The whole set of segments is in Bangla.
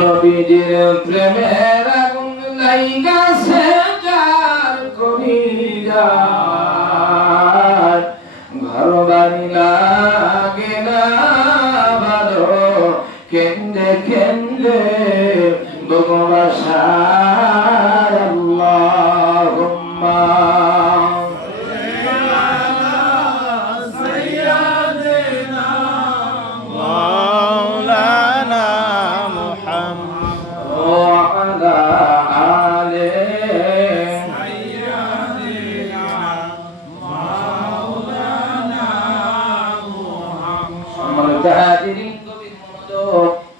নবীজির প্রেমের আগুন লাইগাছে যার কলিজায়, ঘর বাড়ি লাগে না ভালো, কেন্দে কেন্দে বুক ভাসায়। আল্লাহুম্মা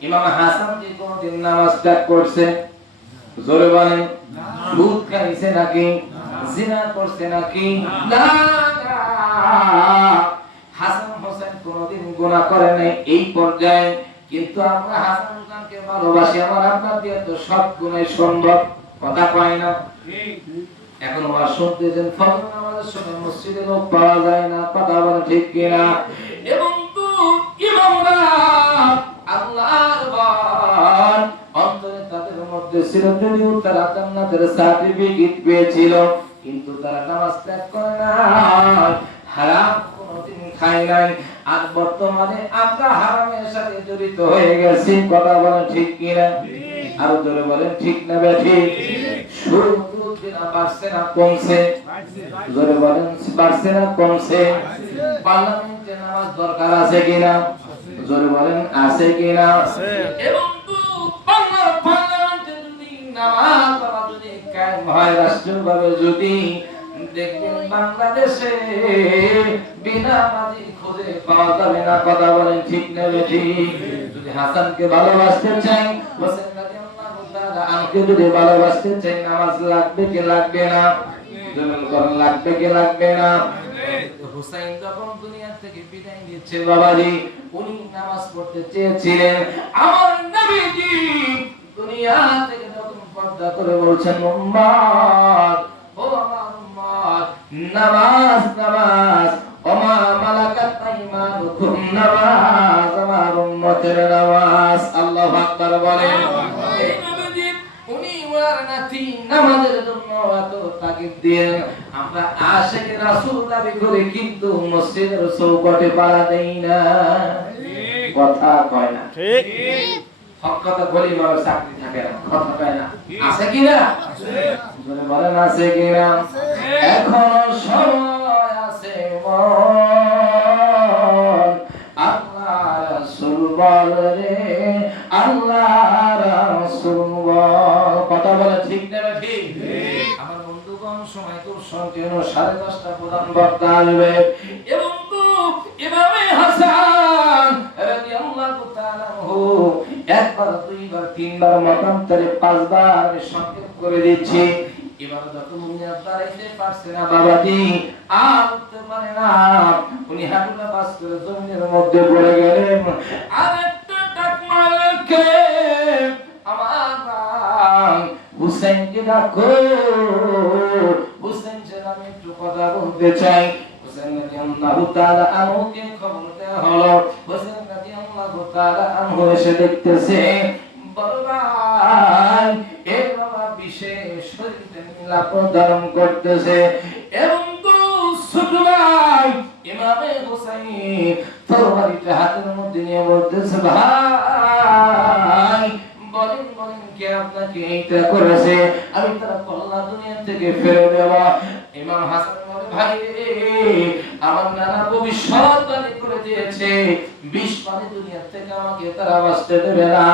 ইমাম হাসান যে কোনদিন নামাজ ত্যাগ করছে, জোরে বলেন, সুদ খাইছে নাকি, জিনা করছে নাকি? না, হাসান হোসেন কোনদিন গুনাহ করে নাই এই পর্যায়ে। কিন্তু আমরা হাসান খানকে ভালোবাসি, আমার আপনার দিয়ে তো সব গুনাহ সম্ভব, কথা কয় না? এখন ওরা শুনতেছেন ফজর নামাজের সময় মসজিদে লোক পাওয়া যায় না, কথা বলে ঠিক কিনা? এবং তো ইমামরা আল্লাহর ভয় অন্তরে তাদের মধ্যে ছিল, যদিও তারা জান্নাতের সার্টিফিকেট পেয়েছিল, কিন্তু তারা নামাজ ত্যাগ করে না, হারাম কোনদিন খায় নাই। আর বর্তমানে আমরা হারামের সাথে জড়িত হয়ে গেছি, কথা বলেন ঠিক কিনা? আরো জোরে বলেন ঠিক না বেঠিক? শুরু দিনা বাড়ছে না কমছে? জোরে বলেন বাড়ছে না কমছে? পার্লামেন্টে নামাজ দরকার আছে কিনা? জোরে বলেন আছে কিনা? এবং পার্লামেন্টে যদি নামাজ পড়া যদি কায়েম হয় রাষ্ট্রীয়ভাবে, যদি দেখবেন বাংলাদেশে বিনা নামাজি খুঁজে পাওয়া যাবে না, কথা বলেন ঠিক না বেঠিক? যদি হাসানকে ভালোবাসতে চাই, হোসেন রাদিয়াল্লাহু তাআলা আনকে যদি ভালোবাসতে চাই, নামাজ লাগবে কি লাগবে না? জমিন করণ লাগবে কি লাগবে না? হুসাইন যখন দুনিয়া থেকে বিদায় নিচ্ছে বাবাজি, উনি নামাজ পড়তে চেয়েছিলেন। আমার নবীজি দুনিয়া থেকে যখন পর্দা করে বলছেন, উম্মত, ও আমার উম্মত, নামাজ নামাজ, ওমা মালাকাত আইমানুকুম, নামাজ আমার উম্মতের নামাজ। আল্লাহু আকবার বলেন। এই নবীজি উনি ওনার নাতি নামাজের জন্য এত তাকিদ দিয়ে, আমরা আশিক রাসূল দাবি করি কিন্তু মসজিদের চৌকাঠে পাড়া দেই না, কথা কয় না? ঠিক হক কথা বলি, মানুষ চাকরি থাকে না, কথা কয় না? আছে কিনা? বলে বলেন আছে কিনা? এখনো সময় আছে, আল্লাহ রাসূল বলে, আল্লাহ রাসূল বল, কথা বলে ঠিক না ঠিক? আমার বন্ধুগণ সময় খুব সংকীর্ণ, 10:30 প্রধান বক্তা আসবে। এবং তো ইমামে হাসান রাদিয়াল্লাহু তাআলা একবার দুইবার তিনবার মতান্তরে 5 বার সংক্ষেপ করে দিচ্ছি। এবার যত মুনিয়াত দাঁড়াইতে পারছে না বাবাজি, আর উঠতে পারে না, উনি হাঁটুটা বাস করে জমিনের মধ্যে পড়ে গেলেন। আর একটা ডাক মারকে, আমার হুসাইনকে ডাকো, হুসাইন সাহেব আমি একটু কথা বলতে চাই। হুসাইন রাদিয়াল্লাহু তাআলা আনহুকে খবর দেওয়া হলো। হুসাইন রাদিয়াল্লাহু তাআলা আনহু এসে দেখতেছে, বড় ভাই এ বাবা বিশেষ শরীরে নীলাপন ধারণ করতেছে, এবং তো ছোট ভাই ইমামে হুসাইন তরবারিটা হাতের মধ্যে নিয়ে বলতেছে, ভাই বলেন বলেন কে আপনাকে এইটা করেছে, আমি তার কল্লা দুনিয়া থেকে ফেলে দেব। ইমাম হাসান বলে, ভাই রে, আমার নানা ভবিষ্যৎবাণী করে দিয়েছে, 20 পানি দুনিয়া থেকে আমাকে তারা বাঁচতে দেবে না।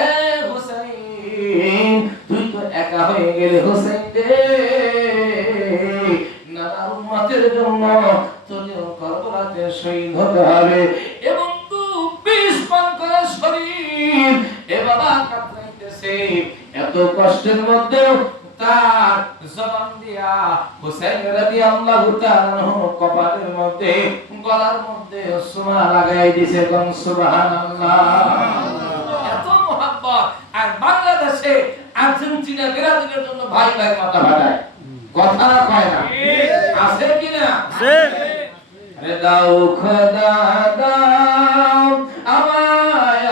এ হুসাইন, তুই তো একা হয়ে গেলে হুসাইন রে, নানা উম্মতের জন্য তোর কারবালাতে শহীদ হতে হবে। এবং তো 20 পান করা শরীর এ বাবা কাতরাইতেছে, এত কষ্টের মধ্যেও তার জবান দিয়া হুসাইন রাদিয়াল্লাহু তাআলা কপালের মধ্যে গলার মধ্যে সুমা লাগাই দিয়েছে, কোন সুবহানাল্লাহ। এত মোহাব্বত। আর বাংলাদেশে আর্জেন্টিনা ব্রাজিলের জন্য ভাই ভাই মাথা ফাটায়, কথা কয় না? আছে কি না? আছে। আরে দাও খোদা দাও আমায়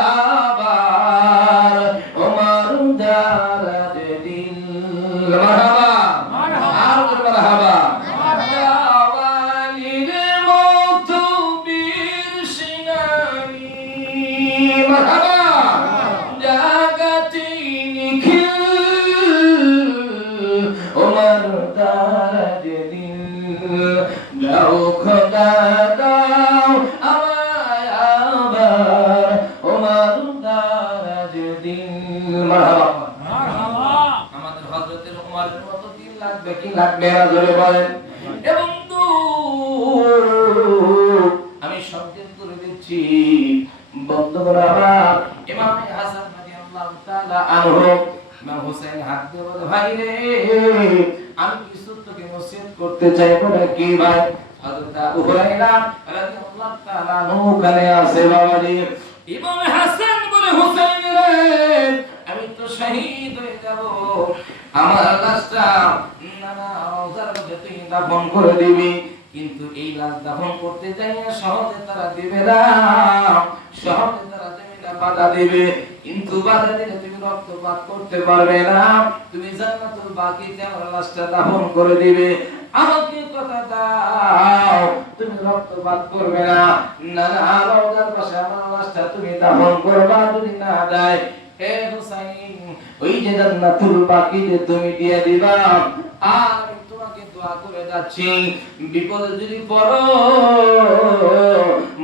মারহাবা জাগাতি নিখিল ওমর দারাজ দিল যাও খোদা দাও আমায় আবার ওমর দারাজ দিল মারহাবা আমাদের হযরতের ওমরের মতো দিল লাগবে কি লাগবে না জোরে বলেন এবং আমি সংকেত করে দিচ্ছি বন্ধুরা আমার ইমাম হাসান রাদিয়াল্লাহু তাআলা আনহু ইমাম হোসেন হাত দিয়ে বলে ভাই রে আমি কিছু তোকে নসিহত করতে চাই বলে কি ভাই হযরত আবু হুরায়রা রাদিয়াল্লাহু তাআলা আনহু কানে আছে বাবাজি ইমাম হাসান বলে হোসেন রে আমি তো শহীদ হয়ে যাব আমার লাশটা নানা রওজার মধ্যে তুই দাফন করে দিবি কিন্তু এই লাশ দাফন করতে যাইয়া সহজে তারা দিবে না সহজে তারা জমিনে বাধা দিবে কিন্তু বাধা দিলে তুমি রক্তপাত করতে পারবে না তুমি জান্নাতুল বাকিতে আমার লাশটা দাফন করে দিবে আমাকে কথা দাও তুমি রক্তপাত করবে না নানা রওজার পাশে আমার লাশটা তুমি দাফন করবা যদি না দেয় হে হুসাইন ওই যে জান্নাতুল বাকিতে তুমি দিয়ে দিবা আর আমি তোমাকে দোয়া করে যাচ্ছি বিপদে যদি পড়ো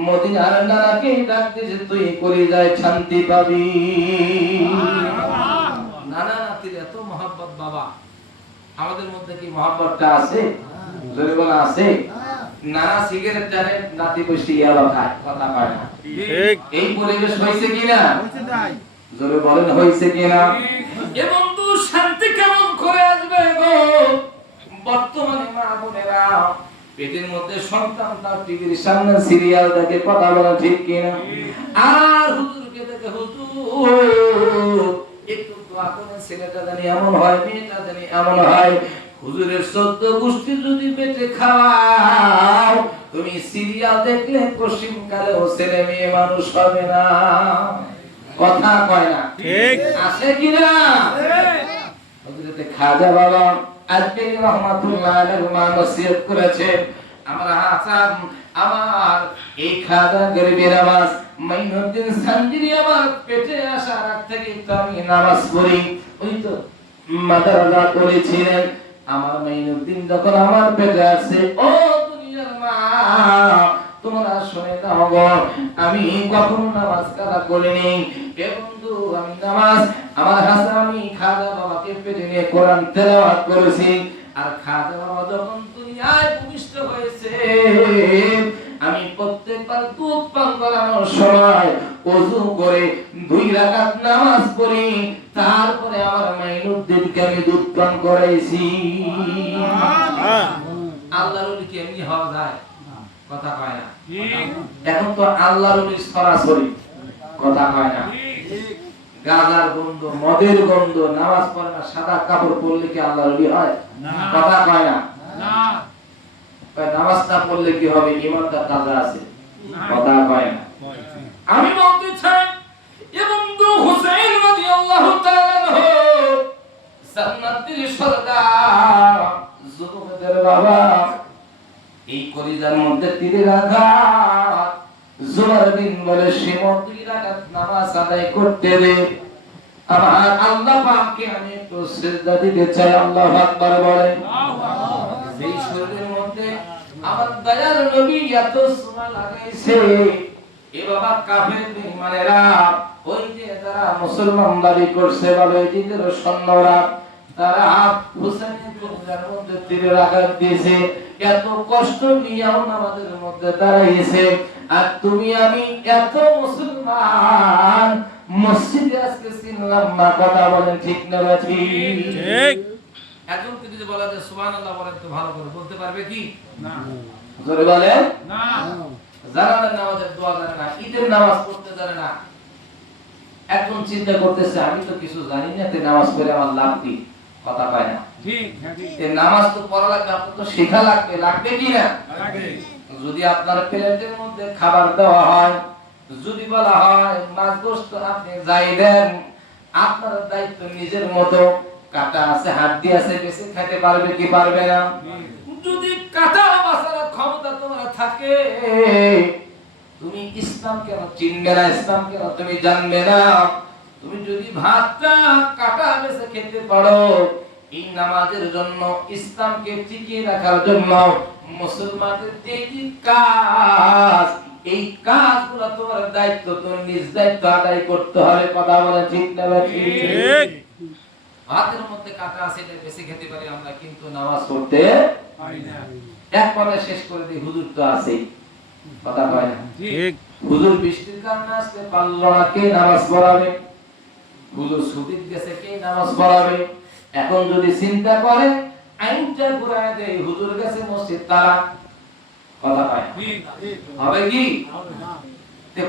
মদিনার নানাকে ডাকতে যে তুই করে যায় শান্তি পাবি নানা নাতির এত মহব্বত বাবা আমাদের মধ্যে কি মহব্বতটা আছে জোরে বলা আছে নানা সিগারেট জানে নাতি বসে ইয়াবা খায় কথা পায় না ঠিক এই পরিবেশ হইছে কিনা হইছে তাই জোরে বলেন হইছে কিনা এ বন্ধু শান্তি কেমন করে আসবে গো বর্তমানে মা বোনেরা পেটের মধ্যে সন্তান তার টিভির সামনে সিরিয়াল দেখে কথা বলা ঠিক কিনা আর হুজুরকে দেখে হুজুর একটু দোয়া করে ছেলেটা জানি এমন হয় মেয়েটা জানি এমন হয় হুজুরের 14 গোষ্ঠী যদি পেটে খাও তুমি সিরিয়াল দেখলে পশ্চিমকালেও ছেলে মেয়ে মানুষ হবে না কথা কয় না ঠিক আছে কিনা হযরতে খাজা বাবা আজকে রহমাতুল্লাহ আলাইহি নসিহত করেছেন আমরা হাসান আমার এই খাজা গরিবের নামাজ মাইনুদ্দিন সানজিরি আমার পেটে আসার আগ থেকে তো আমি নামাজ পড়ি ওই তো মাদ্রাসা করেছিলেন আমার মাইনুদ্দিন যখন আমার পেটে আসে ও দুনিয়ার মা তোমরা শুনে নাও গো আমি কখনো নামাজ কাজা করিনি এ বন্ধু আমি নামাজ আমার হাসান আমি খাজা বাবাকে পেটে নিয়ে কোরআন তেলাওয়াত করেছি আর খাজা বাবা যখন দুনিয়ায় ভূমিষ্ঠ হয়েছে আমি প্রত্যেকবার দুধ পান করানোর সময় ওযু করে 2 রাকাত নামাজ পড়ি তারপরে আমার মাইনুদ্দিনকে আমি দুধ পান করাইছি আল্লাহর ওলি কি এমনি হওয়া যায় কথা কয় না এখন তো আল্লাহর ওলি সরাসরি কথা কয় না গাজার গন্ধ মদের গন্ধ নামাজ পড়ে না সাদা কাপড় পরলে কি আল্লাহর ওলি হয় কথা কয় না নামাজ না পড়লে কি হবে ঈমানটা তাজা আছে কথা কয় না আমি বলতে চাই এ বন্ধু হুসাইন রাদিয়াল্লাহু তাআলা জান্নাতের সরদার যুবকদের বাবা এই কলিজার মধ্যে তীরের আঘাত জুমার দিন বলে সীমত 2 রাকাত নামাজ আদায় করতে দে আমার আল্লাহ পাককে আমি একটু সিজদা দিতে চাই আল্লাহু আকবার বলেন এই শরীরের মধ্যে আমার দয়ার নবী এত সুমা লাগাইছে এ বাবা কাফের বেঈমানেরা ওই যে যারা মুসলমান দাবি করছে বলে এদের সৈন্যরা তারা হুসাইনের কলিজার মধ্যে তীরের আঘাত দিয়েছে এত কষ্ট নিয়েও আমাদের মধ্যে দাঁড়াইছে আর তুমি আমি এত মুসলমান মসজিদে আজকে চিনলাম না কথা বলেন ঠিক না ঠিক একজনকে যদি বলা যায় সুবহানাল্লাহ বলেন তো ভালো করে বলতে পারবে কি না জোরে বলেন না জানাতের নামাজের দোয়া জানে না ঈদের নামাজ পড়তে জানে না এখন চিন্তা করতেছে আমি তো কিছু জানি না তে নামাজ পড়ে আমার লাভ কি কথা পায় না ঠিক এই নামাজ তো পড়া লাগবে আপনার তো শেখা লাগবে লাগবে কি না লাগবে যদি আপনার প্লেটের মধ্যে খাবার দেওয়া হয় যদি বলা হয় মাছ গোশত আপনি যাই দেন আপনার দায়িত্ব নিজের মতো কাটা আছে হাড্ডি আছে বেশি খেতে পারবে কি পারবে না যদি কাটা বাঁচার ক্ষমতা তোমার থাকে তুমি ইসলাম কেন চিনবে না, ইসলাম কেন তুমি জানবে না? তুমি যদি ভাতটা কাটা বেছে খেতে পারো, এই নামাজের জন্য, ইসলামকে টিকিয়ে রাখার জন্য মুসলমানদের যে কাজ, এই কাজগুলো তোমার দায়িত্ব, তুমি নিজ দায়িত্ব আদায় করতে হবে। কথা বলে ঠিক না ঠিক? ভাতের মধ্যে কাটা আছে, এটা বেছে খেতে পারি আমরা, কিন্তু নামাজ পড়তে পারি না। এক পর্যায়ে শেষ করে দিই, হুজুর তো আছে, কথা হয় না ঠিক? হুজুর বৃষ্টির কারণে আসতে পারলো না, কে নামাজ পড়াবে? হুজুর ছুটির গেছে, কে নামাজ পড়াবে? এখন যদি চিন্তা করে আইনটা ঘুরায় দেয়, হুজুর গেছে মসজিদ তারা, কথা হয় হবে কি?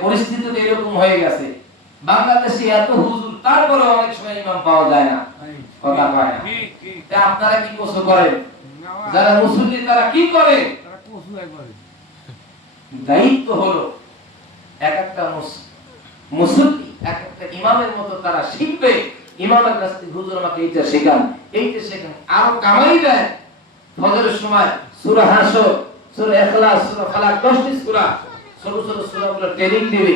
পরিস্থিতি তো এরকম হয়ে গেছে। বাংলাদেশে এত হুজুর, তারপরে অনেক সময় ইমাম পাওয়া যায় না, কথা হয় না। আপনারা কি কষ্ট করেন? যারা মুসল্লি তারা কি করে? দায়িত্ব হলো এক একটা মুসল্লি এক একটা ইমামের মতো তারা শিখবে। ইমামের কাছ থেকে হুজুর আমাকে এইটা শেখান, এইটা শেখান, আরো কামাই দেয়। ফজরের সময় সূরা হাসর, সূরা ইখলাস, সূরা ফালাক, 10টি সূরা, ছোট ছোট সূরাগুলো ট্রেনিং দিবে।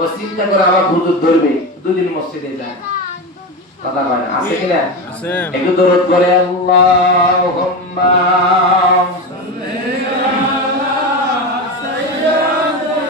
ও চিন্তা করে আমার হুজুর ধরবে, দুদিন মসজিদে যায়, কথা হয় না, আছে কিনা? আছে। একটু দরুদ পড়ে আল্লাহুম্মা